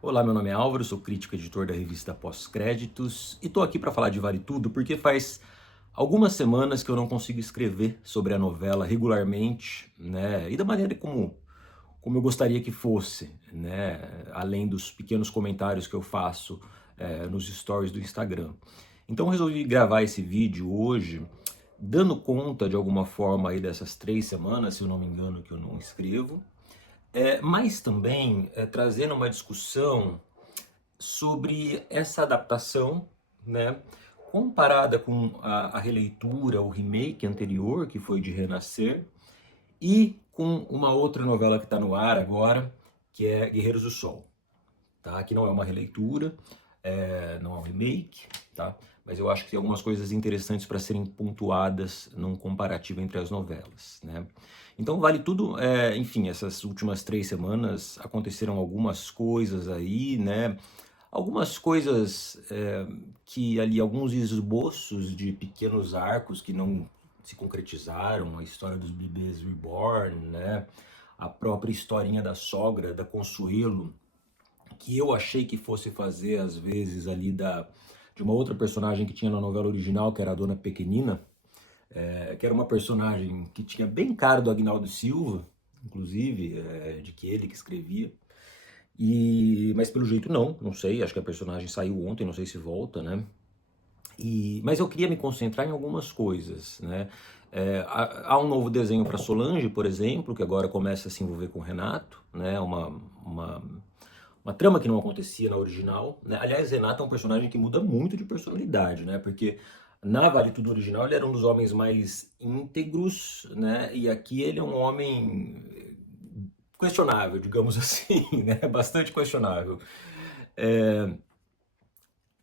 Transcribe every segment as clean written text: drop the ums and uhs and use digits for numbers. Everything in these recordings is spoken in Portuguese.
Olá, meu nome é Álvaro, sou crítico editor da revista Pós-Créditos e estou aqui para falar de Vale Tudo porque faz algumas semanas que eu não consigo escrever sobre a novela regularmente, né? E da maneira como eu gostaria que fosse, né? Além dos pequenos comentários que eu faço nos stories do Instagram. Então eu resolvi gravar esse vídeo hoje, dando conta de alguma forma aí dessas 3 semanas, se eu não me engano, que eu não escrevo. Mas também trazendo uma discussão sobre essa adaptação, né, comparada com a releitura, o remake anterior, que foi de Renascer, e com uma outra novela que está no ar agora, que é Guerreiros do Sol, tá? Que não é uma releitura, não é um remake, tá? Mas eu acho que tem algumas coisas interessantes para serem pontuadas num comparativo entre as novelas, né? Então vale tudo, enfim, essas últimas 3 semanas aconteceram algumas coisas aí, né? Algumas coisas que ali, alguns esboços de pequenos arcos que não se concretizaram, a história dos bebês reborn, né? A própria historinha da sogra, da Consuelo, que eu achei que fosse fazer, às vezes, ali de uma outra personagem que tinha na novela original, que era a Dona Pequenina, que era uma personagem que tinha bem cara do Agnaldo Silva, inclusive, de que ele que escrevia. Mas pelo jeito não sei, acho que a personagem saiu ontem, não sei se volta, né? Mas eu queria me concentrar em algumas coisas, né? Há um novo desenho para Solange, por exemplo, que agora começa a se envolver com o Renato, né? Uma trama que não acontecia na original, né? Aliás, Renato é um personagem que muda muito de personalidade, né? Porque na Vale Tudo original ele era um dos homens mais íntegros, né? E aqui ele é um homem questionável, digamos assim, né? Bastante questionável. É,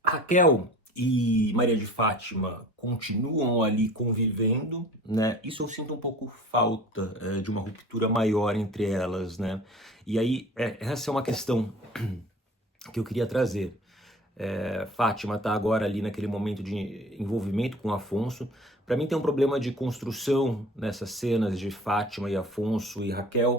Raquel e Maria de Fátima continuam ali convivendo, né? Isso eu sinto um pouco falta de uma ruptura maior entre elas, né? E aí, essa é uma questão que eu queria trazer. Fátima está agora ali naquele momento de envolvimento com Afonso. Para mim tem um problema de construção nessas cenas de Fátima e Afonso e Raquel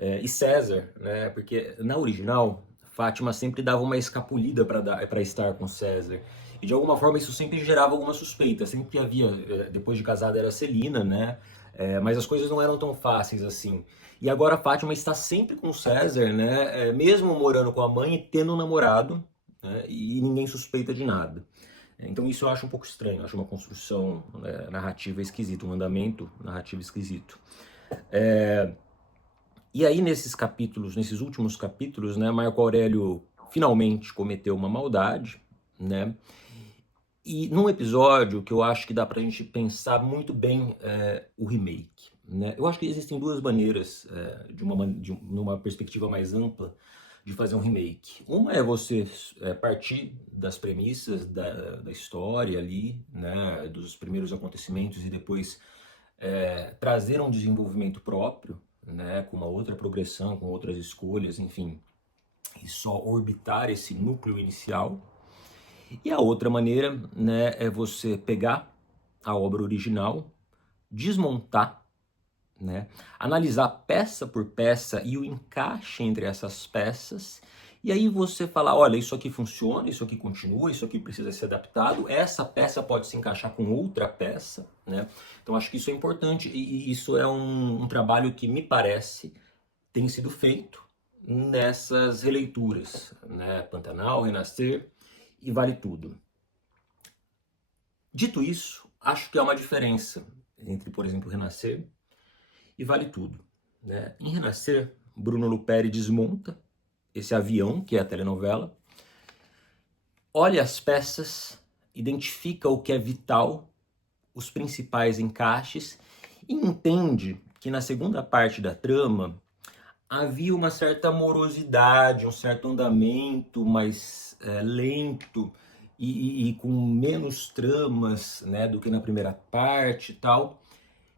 e César, né? Porque na original Fátima sempre dava uma escapulida para estar com César. E de alguma forma isso sempre gerava alguma suspeita. Sempre havia, depois de casada era Celina, né? Mas as coisas não eram tão fáceis assim. E agora a Fátima está sempre com César, né? Mesmo morando com a mãe e tendo um namorado, né? E ninguém suspeita de nada. Então isso eu acho um pouco estranho, acho uma construção narrativa esquisita, um andamento narrativo esquisito. E aí nesses capítulos, nesses últimos capítulos, né, Marco Aurélio finalmente cometeu uma maldade, né? E num episódio que eu acho que dá pra gente pensar muito bem o remake, né? Eu acho que existem duas maneiras, numa perspectiva mais ampla, de fazer um remake. Uma é você partir das premissas da história ali, né, dos primeiros acontecimentos e depois trazer um desenvolvimento próprio, né, com uma outra progressão, com outras escolhas, enfim, e só orbitar esse núcleo inicial. E a outra maneira, né, é você pegar a obra original, desmontar, né, analisar peça por peça e o encaixe entre essas peças, e aí você falar, olha, isso aqui funciona, isso aqui continua, isso aqui precisa ser adaptado, essa peça pode se encaixar com outra peça, né? Então acho que isso é importante e isso é um trabalho que me parece tem sido feito nessas releituras, né? Pantanal, Renascer e Vale Tudo. Dito isso, acho que há uma diferença entre, por exemplo, Renascer e Vale Tudo, né? Em Renascer, Bruno Luperi desmonta esse avião, que é a telenovela, olha as peças, identifica o que é vital, os principais encaixes, e entende que na segunda parte da trama havia uma certa morosidade, um certo andamento mais lento e com menos tramas, né, do que na primeira parte e tal.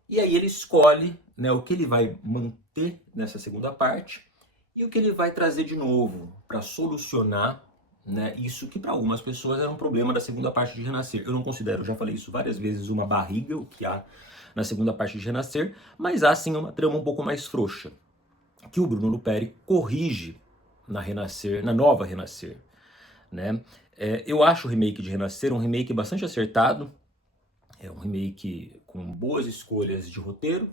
E aí ele escolhe, né, o que ele vai manter nessa segunda parte e o que ele vai trazer de novo para solucionar, né, isso que para algumas pessoas era um problema da segunda parte de Renascer. Eu não considero, já falei isso várias vezes, uma barriga, o que há na segunda parte de Renascer, mas há sim uma trama um pouco mais frouxa, que o Bruno Luperi corrige, na Renascer, na nova Renascer, né? Eu acho o remake de Renascer um remake bastante acertado, é um remake com boas escolhas de roteiro,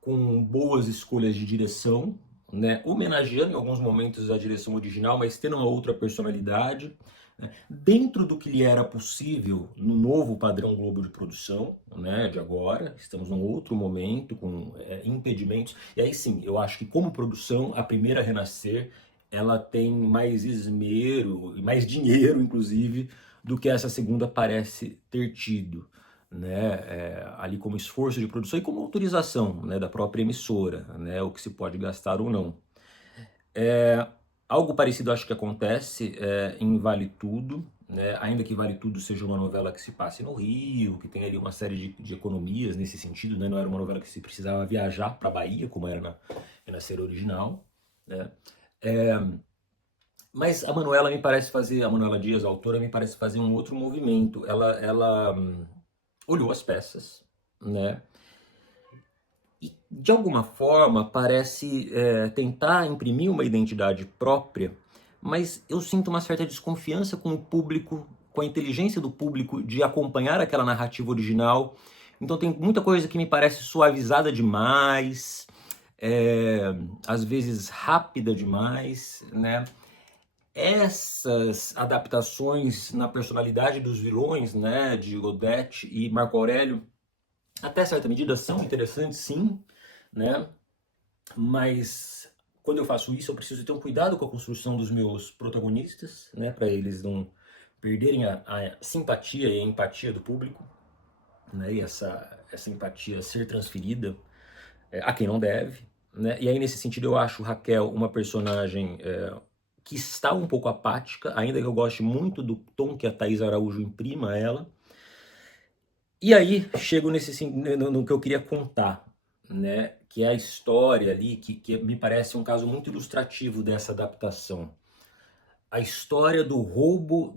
com boas escolhas de direção, né? Homenageando em alguns momentos a direção original, mas tendo uma outra personalidade, né? Dentro do que lhe era possível no novo padrão Globo de produção, né? De agora, estamos num outro momento com impedimentos. E aí sim, eu acho que como produção, a primeira Renascer, ela tem mais esmero e mais dinheiro, inclusive, do que essa segunda parece ter tido, né, ali como esforço de produção e como autorização, né, da própria emissora, né, o que se pode gastar ou não. Algo parecido acho que acontece em Vale Tudo, né, ainda que Vale Tudo seja uma novela que se passe no Rio, que tem ali uma série de economias nesse sentido, né, não era uma novela que se precisava viajar para a Bahia, como era na série original, né. Mas a Manuela me parece fazer, a Manuela Dias, a autora, me parece fazer um outro movimento. Ela olhou as peças, né? E de alguma forma parece tentar imprimir uma identidade própria, mas eu sinto uma certa desconfiança com o público, com a inteligência do público de acompanhar aquela narrativa original. Então tem muita coisa que me parece suavizada demais, às vezes rápida demais, né? Essas adaptações na personalidade dos vilões, né, de Odete e Marco Aurélio, até certa medida são interessantes, sim, né? Mas quando eu faço isso, eu preciso ter um cuidado com a construção dos meus protagonistas, né, para eles não perderem a simpatia e a empatia do público, né, e essa empatia ser transferida a quem não deve, né? E aí nesse sentido eu acho Raquel uma personagem que está um pouco apática, ainda que eu goste muito do tom que a Thaís Araújo imprima a ela. E aí chego no que eu queria contar, né? Que é a história ali, que me parece um caso muito ilustrativo dessa adaptação. A história do roubo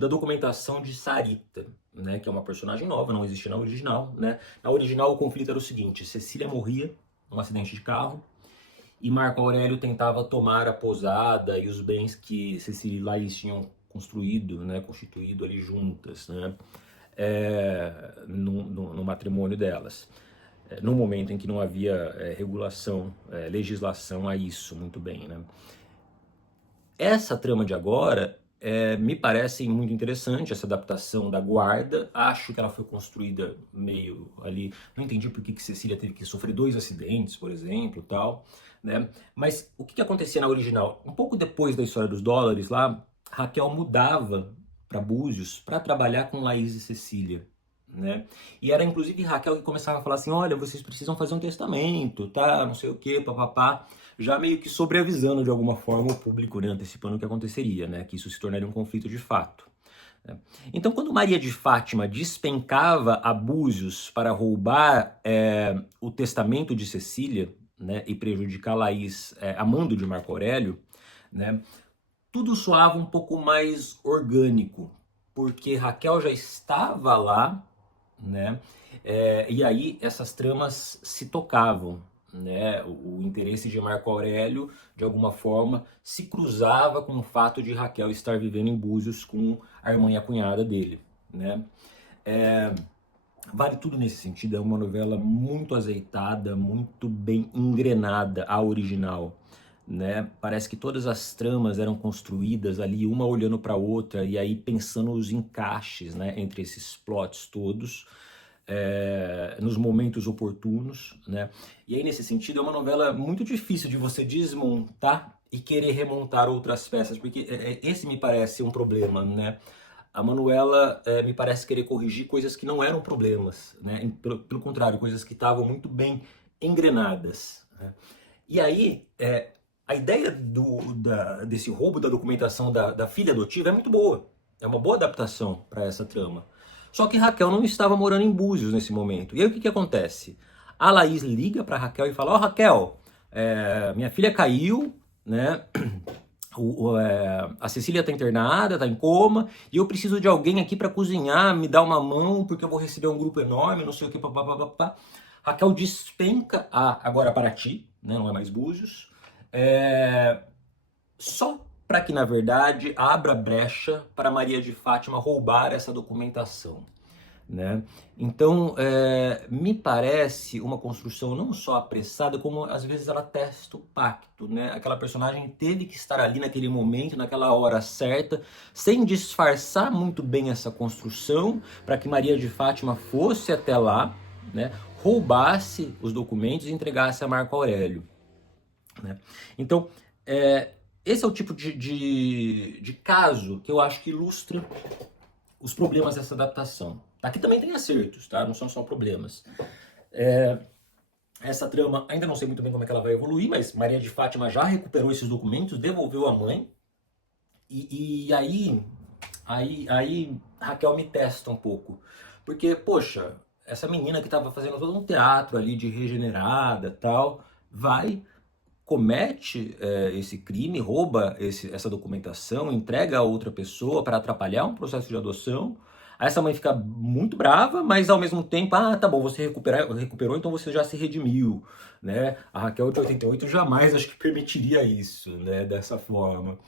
da documentação de Sarita, né? Que é uma personagem nova, não existe na original, né? Na original o conflito era o seguinte: Cecília morria num acidente de carro, e Marco Aurélio tentava tomar a posada e os bens que Cecília e Laís tinham construído, né, constituído ali juntas, né, no matrimônio delas. No momento em que não havia regulação, legislação a isso, muito bem, né. Essa trama de agora me parece muito interessante, essa adaptação da guarda. Acho que ela foi construída meio ali. Não entendi por que Cecília teve que sofrer 2 acidentes, por exemplo, tal, né? Mas o que acontecia na original? Um pouco depois da história dos dólares lá, Raquel mudava para Búzios para trabalhar com Laís e Cecília, né? E era inclusive Raquel que começava a falar assim: olha, vocês precisam fazer um testamento, tá? Não sei o que, papapá. Já meio que sobreavisando de alguma forma o público, né? Antecipando o que aconteceria, né? Que isso se tornaria um conflito de fato. Né? Então, quando Maria de Fátima despencava a Búzios para roubar o testamento de Cecília, né? E prejudicar Laís amando de Marco Aurélio, né? Tudo soava um pouco mais orgânico, porque Raquel já estava lá, né? E aí essas tramas se tocavam, né? O interesse de Marco Aurélio, de alguma forma, se cruzava com o fato de Raquel estar vivendo em Búzios com a irmã e a cunhada dele, né? Vale Tudo nesse sentido, é uma novela muito azeitada, muito bem engrenada, a original, né? Parece que todas as tramas eram construídas ali, uma olhando para a outra, e aí pensando os encaixes, né, entre esses plots todos, nos momentos oportunos, né? E aí, nesse sentido, é uma novela muito difícil de você desmontar e querer remontar outras peças, porque esse me parece um problema, né? A Manuela me parece querer corrigir coisas que não eram problemas, né? Pelo contrário, coisas que estavam muito bem engrenadas, né? E aí, a ideia desse roubo da documentação da filha adotiva é muito boa. É uma boa adaptação para essa trama. Só que Raquel não estava morando em Búzios nesse momento. E aí o que acontece? A Laís liga para Raquel e fala: ó, Raquel, minha filha caiu, né? A Cecília tá internada, tá em coma, e eu preciso de alguém aqui para cozinhar, me dar uma mão, porque eu vou receber um grupo enorme, não sei o que, papapá. Raquel despenca agora Paraty, né, não é mais Búzios, só para que, na verdade, abra brecha para Maria de Fátima roubar essa documentação, né? Então, me parece uma construção não só apressada, como às vezes ela testa o pacto, né? Aquela personagem teve que estar ali naquele momento, naquela hora certa, sem disfarçar muito bem essa construção, para que Maria de Fátima fosse até lá, né? Roubasse os documentos e entregasse a Marco Aurélio, né? Então, esse é o tipo de caso que eu acho que ilustra os problemas dessa adaptação. Aqui também tem acertos, tá? Não são só problemas. Essa trama, ainda não sei muito bem como é que ela vai evoluir, mas Maria de Fátima já recuperou esses documentos, devolveu à mãe, e aí Raquel me testa um pouco. Porque, poxa, essa menina que estava fazendo todo um teatro ali de regenerada tal, comete esse crime, rouba essa documentação, entrega a outra pessoa para atrapalhar um processo de adoção. Aí essa mãe fica muito brava, mas ao mesmo tempo, tá bom, você recuperou, então você já se redimiu, né? A Raquel de 88 jamais acho que permitiria isso, né, dessa forma.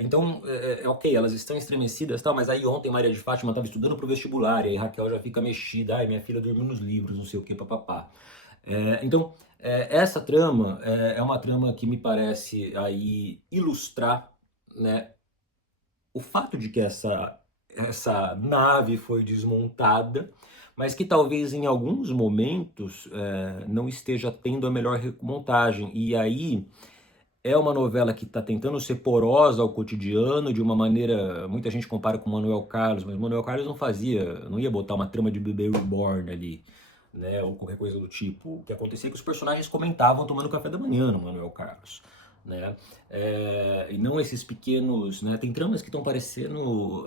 Então, ok, elas estão estremecidas, tal, mas aí ontem Maria de Fátima estava estudando para o vestibular, e aí Raquel já fica mexida, ai, minha filha dormiu nos livros, não sei o que, papapá. Então, essa trama é uma trama que me parece aí ilustrar, né, o fato de que essa nave foi desmontada, mas que talvez em alguns momentos não esteja tendo a melhor montagem. E aí é uma novela que está tentando ser porosa ao cotidiano de uma maneira. Muita gente compara com Manuel Carlos, mas Manuel Carlos não ia botar uma trama de bebê reborn ali, né, ou qualquer coisa do tipo. O que acontecia é que os personagens comentavam tomando café da manhã no Manuel Carlos, né? E não esses pequenos, né? Tem tramas que estão parecendo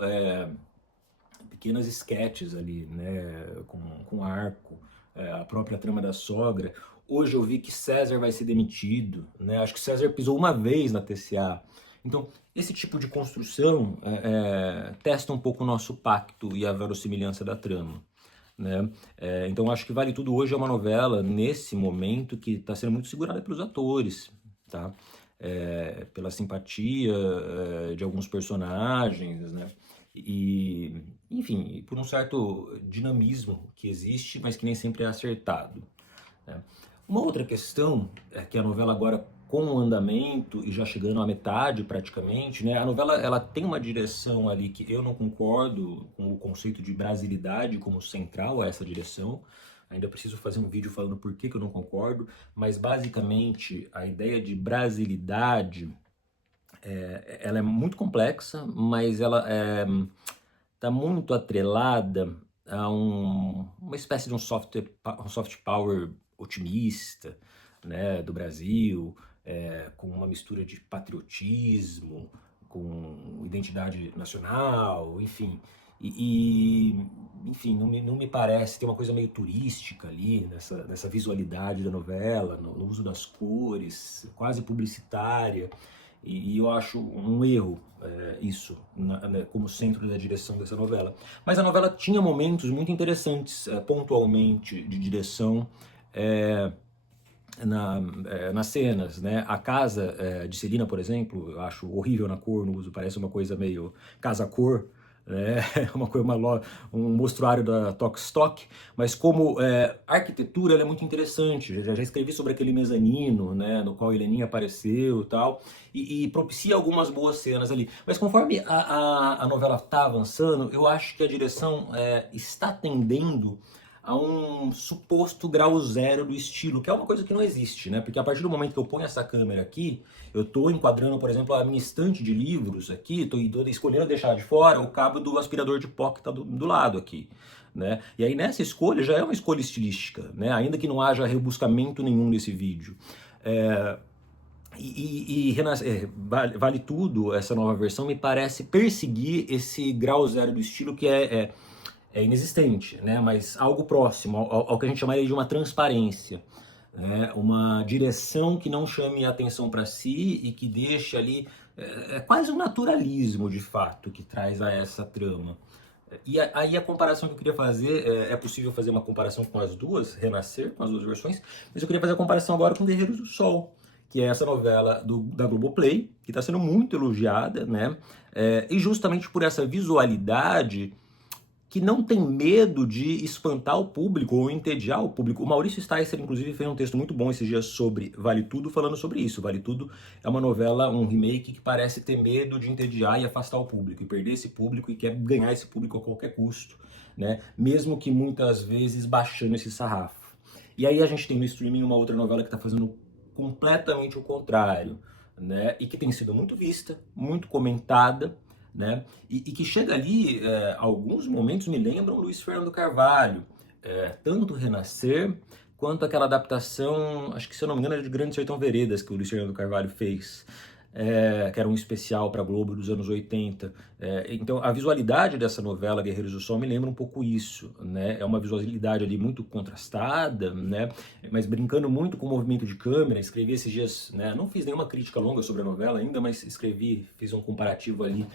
pequenas esquetes ali, né? Com arco, a própria trama da sogra. Hoje eu vi que César vai ser demitido, né? Acho que César pisou uma vez na TCA. Então, esse tipo de construção testa um pouco o nosso pacto e a verossimilhança da trama, né? Então acho que Vale Tudo hoje é uma novela, nesse momento, que está sendo muito segurada pelos atores, tá? Pela simpatia de alguns personagens, né? E, enfim, por um certo dinamismo que existe, mas que nem sempre é acertado, né? Uma outra questão é que a novela agora, com o andamento e já chegando à metade praticamente, né, a novela ela tem uma direção ali que eu não concordo com o conceito de brasilidade como central a essa direção. Ainda preciso fazer um vídeo falando por que eu não concordo, mas basicamente a ideia de brasilidade ela é muito complexa, mas ela está muito atrelada a uma espécie de um soft power otimista, né, do Brasil, com uma mistura de patriotismo, com identidade nacional, enfim. Enfim, não me parece, tem uma coisa meio turística ali, nessa visualidade da novela, no uso das cores, quase publicitária. E eu acho um erro isso, né, como centro da direção dessa novela. Mas a novela tinha momentos muito interessantes, pontualmente, de direção nas cenas, né? A casa de Celina, por exemplo, eu acho horrível na cor, no uso, parece uma coisa meio casa-cor, né? Um mostruário da Tokstok, mas como arquitetura ela é muito interessante. Já escrevi sobre aquele mezanino, né, no qual Heleninha apareceu e tal, e propicia algumas boas cenas ali. Mas conforme a novela está avançando, eu acho que a direção está tendendo a um suposto grau zero do estilo, que é uma coisa que não existe, né? Porque a partir do momento que eu ponho essa câmera aqui, eu estou enquadrando, por exemplo, a minha estante de livros aqui, estou escolhendo deixar de fora o cabo do aspirador de pó que está do lado aqui, né? E aí nessa escolha já é uma escolha estilística, né? Ainda que não haja rebuscamento nenhum nesse vídeo. Vale Tudo, essa nova versão, me parece perseguir esse grau zero do estilo que é inexistente, né? Mas algo próximo, ao que a gente chamaria de uma transparência, né? Uma direção que não chame a atenção para si e que deixe ali quase um naturalismo, de fato, que traz a essa trama. E aí a comparação que eu queria fazer, é possível fazer uma comparação com as duas, Renascer, com as duas versões, mas eu queria fazer a comparação agora com Guerreiros do Sol, que é essa novela da Globoplay, que está sendo muito elogiada, né? E justamente por essa visualidade que não tem medo de espantar o público ou entediar o público. O Maurício Sticer, inclusive, fez um texto muito bom esses dias sobre Vale Tudo, falando sobre isso. Vale Tudo é uma novela, um remake que parece ter medo de entediar e afastar o público, e perder esse público, e quer ganhar esse público a qualquer custo, né? Mesmo que muitas vezes baixando esse sarrafo. E aí a gente tem no streaming uma outra novela que está fazendo completamente o contrário, né? E que tem sido muito vista, muito comentada, né? E que chega ali, alguns momentos me lembram Luiz Fernando Carvalho, tanto Renascer quanto aquela adaptação, acho que se eu não me engano é de Grande Sertão Veredas, que o Luiz Fernando Carvalho fez, que era um especial para a Globo dos anos 80. Então a visualidade dessa novela Guerreiros do Sol me lembra um pouco isso, né? É uma visualidade ali muito contrastada, né? Mas brincando muito com o movimento de câmera. Escrevi esses dias, né? Não fiz nenhuma crítica longa sobre a novela ainda, mas fiz um comparativo ali,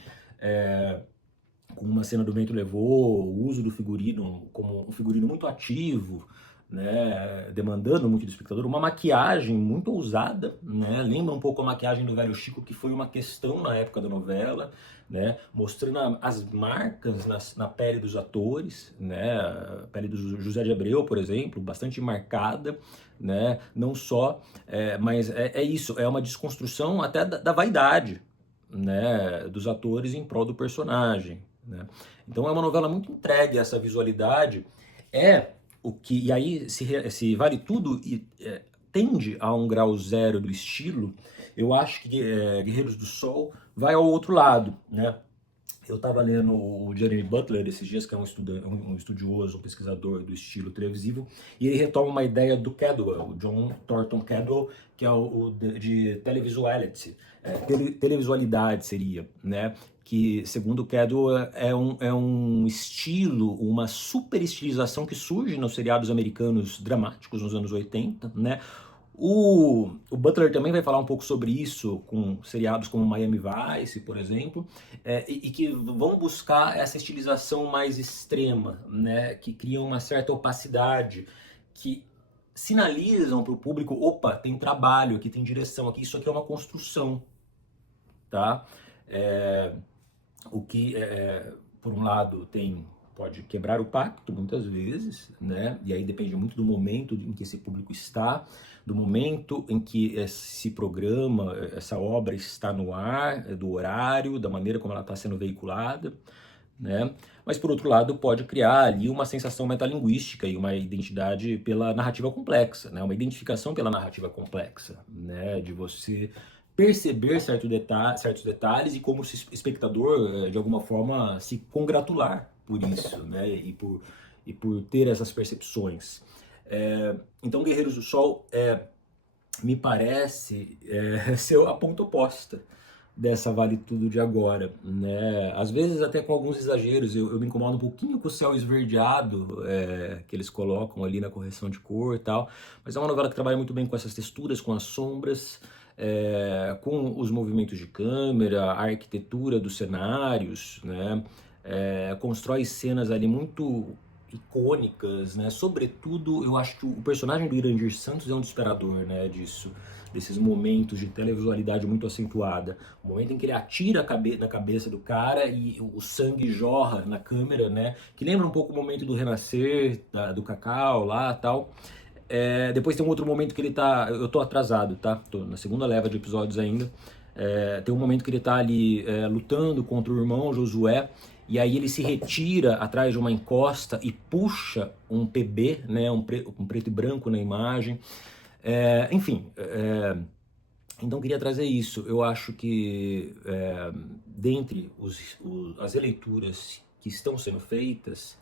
com uma cena do Vento Levou, o uso do figurino como um figurino muito ativo, né, demandando muito do espectador, uma maquiagem muito ousada, né, lembra um pouco a maquiagem do Velho Chico, que foi uma questão na época da novela, né, mostrando as marcas na pele dos atores, né, a pele do José de Abreu, por exemplo, bastante marcada, né, não só, mas é isso, é uma desconstrução até da vaidade, né, dos atores em prol do personagem, né? Então é uma novela muito entregue a essa visualidade. E aí se Vale Tudo tende a um grau zero do estilo. Eu acho que Guerreiros do Sol vai ao outro lado, né? Eu estava lendo o Jeremy Butler esses dias, que é um estudioso, um pesquisador do estilo televisivo, e ele retoma uma ideia do Cadwell, John Thornton Cadwell, que é de televisuality, televisualidade seria, né? Que, segundo Cadwell, é um estilo, uma super estilização que surge nos seriados americanos dramáticos nos anos 80, né? O Butler também vai falar um pouco sobre isso com seriados como Miami Vice, por exemplo, e que vão buscar essa estilização mais extrema, né, que criam uma certa opacidade, que sinalizam para o público, opa, tem trabalho aqui, tem direção aqui, isso aqui é uma construção, tá? O que, por um lado, pode quebrar o pacto muitas vezes, né? E aí depende muito do momento em que esse público está, do momento em que esse programa, essa obra está no ar, do horário, da maneira como ela está sendo veiculada, né? Mas por outro lado pode criar ali uma sensação metalinguística e uma identidade pela narrativa complexa, né? Uma identificação pela narrativa complexa, né? De você perceber certos detalhes e como espectador, de alguma forma, se congratular por isso, né? E por ter essas percepções. Então Guerreiros do Sol me parece ser a ponta oposta dessa Vale Tudo de agora, né? Às vezes até com alguns exageros. Eu me incomodo um pouquinho com o céu esverdeado que eles colocam ali na correção de cor e tal, mas é uma novela que trabalha muito bem com essas texturas, com as sombras, com os movimentos de câmera, a arquitetura dos cenários, né? Constrói cenas ali muito icônicas, né? Sobretudo, eu acho que o personagem do Irandir Santos é um disparador, né, desses momentos de televisualidade muito acentuada. O momento em que ele atira na cabeça do cara e o sangue jorra na câmera, né? Que lembra um pouco o momento do Renascer, do Cacau lá, tal. Depois tem um outro momento que ele tá... Eu tô atrasado, tá? Tô na segunda leva de episódios ainda. Tem um momento que ele tá ali lutando contra o irmão Josué, e aí ele se retira atrás de uma encosta e puxa um PB, né, um preto e branco na imagem. Enfim, então queria trazer isso. Eu acho que dentre as releituras que estão sendo feitas,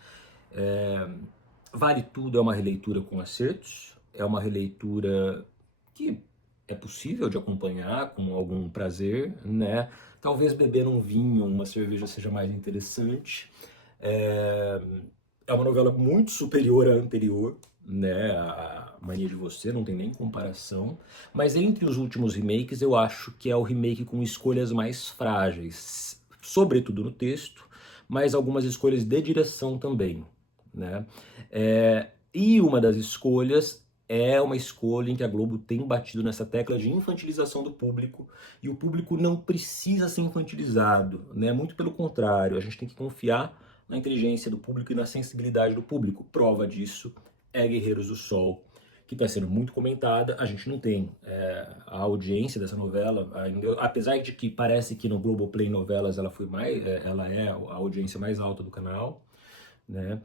Vale Tudo é uma releitura com acertos, é uma releitura que é possível de acompanhar com algum prazer, né? Talvez beber um vinho, uma cerveja seja mais interessante. É uma novela muito superior à anterior, né? A Mania de Você, não tem nem comparação. Mas entre os últimos remakes, eu acho que é o remake com escolhas mais frágeis, sobretudo no texto, mas algumas escolhas de direção também, né? E uma das escolhas é uma escolha em que a Globo tem batido nessa tecla de infantilização do público, e o público não precisa ser infantilizado, né? Muito pelo contrário, a gente tem que confiar na inteligência do público e na sensibilidade do público. Prova disso é Guerreiros do Sol, que está sendo muito comentada. A gente não tem a audiência dessa novela, ainda, apesar de que parece que no Globoplay Novelas ela foi mais, ela é a audiência mais alta do canal, né?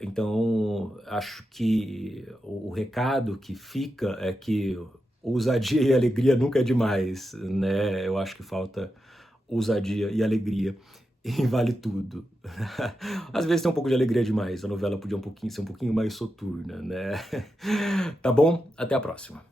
Então, acho que o recado que fica é que ousadia e alegria nunca é demais, né? Eu acho que falta ousadia e alegria em Vale Tudo. Às vezes tem um pouco de alegria demais, a novela podia ser um pouquinho mais soturna, né? Tá bom? Até a próxima.